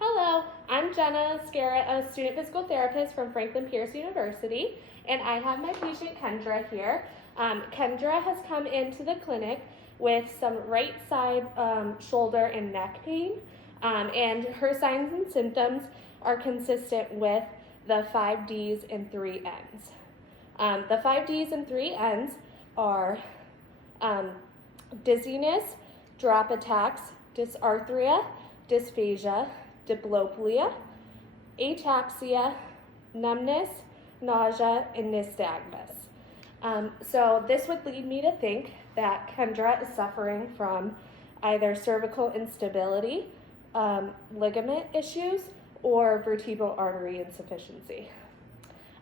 Hello, I'm Jenna Scarrett, a student physical therapist from Franklin Pierce University, and I have my patient Kendra here. Kendra has come into the clinic with some right side shoulder and neck pain, and her signs and symptoms are consistent with the 5 Ds and 3 Ns. The 5 Ds and 3 Ns are dizziness, drop attacks, dysarthria, dysphasia, diplopia, ataxia, numbness, nausea, and nystagmus. So this would lead me to think that Kendra is suffering from either cervical instability, ligament issues, or vertebral artery insufficiency.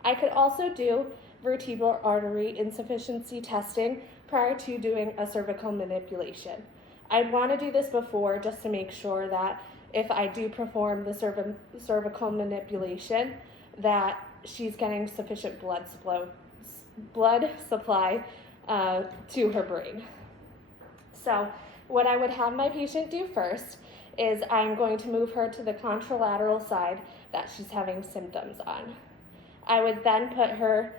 I could also do vertebral artery insufficiency testing prior to doing a cervical manipulation. I'd want to do this before just to make sure that if I do perform the cervical manipulation, that she's getting sufficient blood supply to her brain. So what I would have my patient do first is I'm going to move her to the contralateral side that she's having symptoms on. I would then put her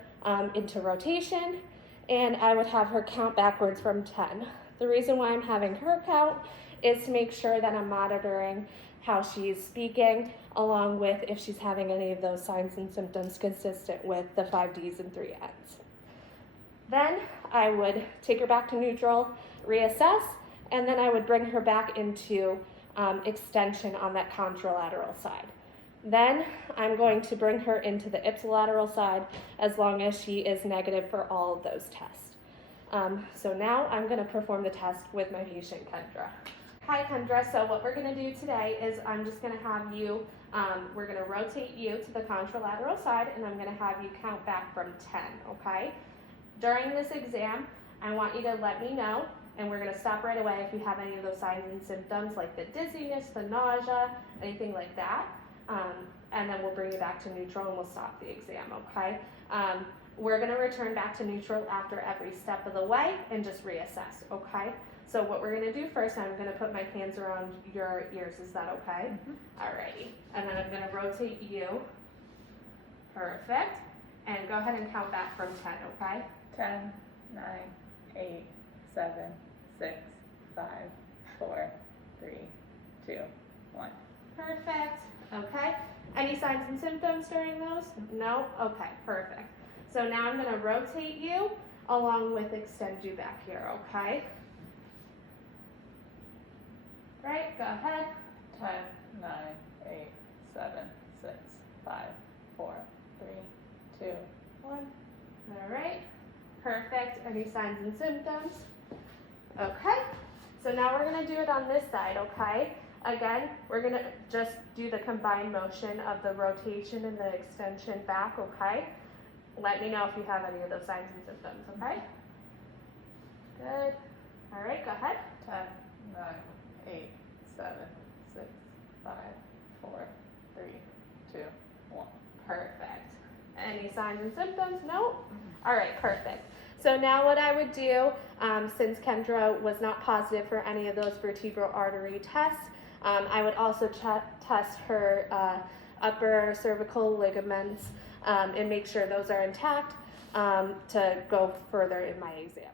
into rotation, and I would have her count backwards from 10. The reason why I'm having her count is to make sure that I'm monitoring how she's speaking, along with if she's having any of those signs and symptoms consistent with the 5 Ds and 3 Ns. Then I would take her back to neutral, reassess, and then I would bring her back into extension on that contralateral side. Then I'm going to bring her into the ipsilateral side as long as she is negative for all of those tests. So now I'm going to perform the test with my patient Kendra. Hi Kendra, so what we're going to do today is I'm just going to have you, we're going to rotate you to the contralateral side, and I'm going to have you count back from 10, okay? During this exam, I want you to let me know, and we're going to stop right away if you have any of those signs and symptoms like the dizziness, the nausea, anything like that, and then we'll bring you back to neutral and we'll stop the exam, okay? We're going to return back to neutral after every step of the way and just reassess, okay? So what we're going to do first, I'm going to put my hands around your ears. Is that okay? Mm-hmm. Alrighty. And then I'm going to rotate you. Perfect. And go ahead and count back from 10, okay? 10, 9, 8, 7, 6, 5, 4, 3, 2, 1. Perfect. Okay. Any signs and symptoms during those? No? Okay, perfect. So now I'm going to rotate you along with extend you back here, okay? Right, go ahead. 10, 9, 8, 7, 6, 5, 4, 3, 2, 1. All right, perfect. Any signs and symptoms? Okay, so now we're going to do it on this side, okay? Again, we're going to just do the combined motion of the rotation and the extension back, okay? Let me know if you have any of those signs and symptoms, okay? Good. All right, go ahead. 10, 9, 8, 7, 6, 5, 4, 3, 2, 1. Perfect. Any signs and symptoms? No? All right, perfect. So now what I would do, since Kendra was not positive for any of those vertebral artery tests, I would also test her upper cervical ligaments and make sure those are intact to go further in my exam.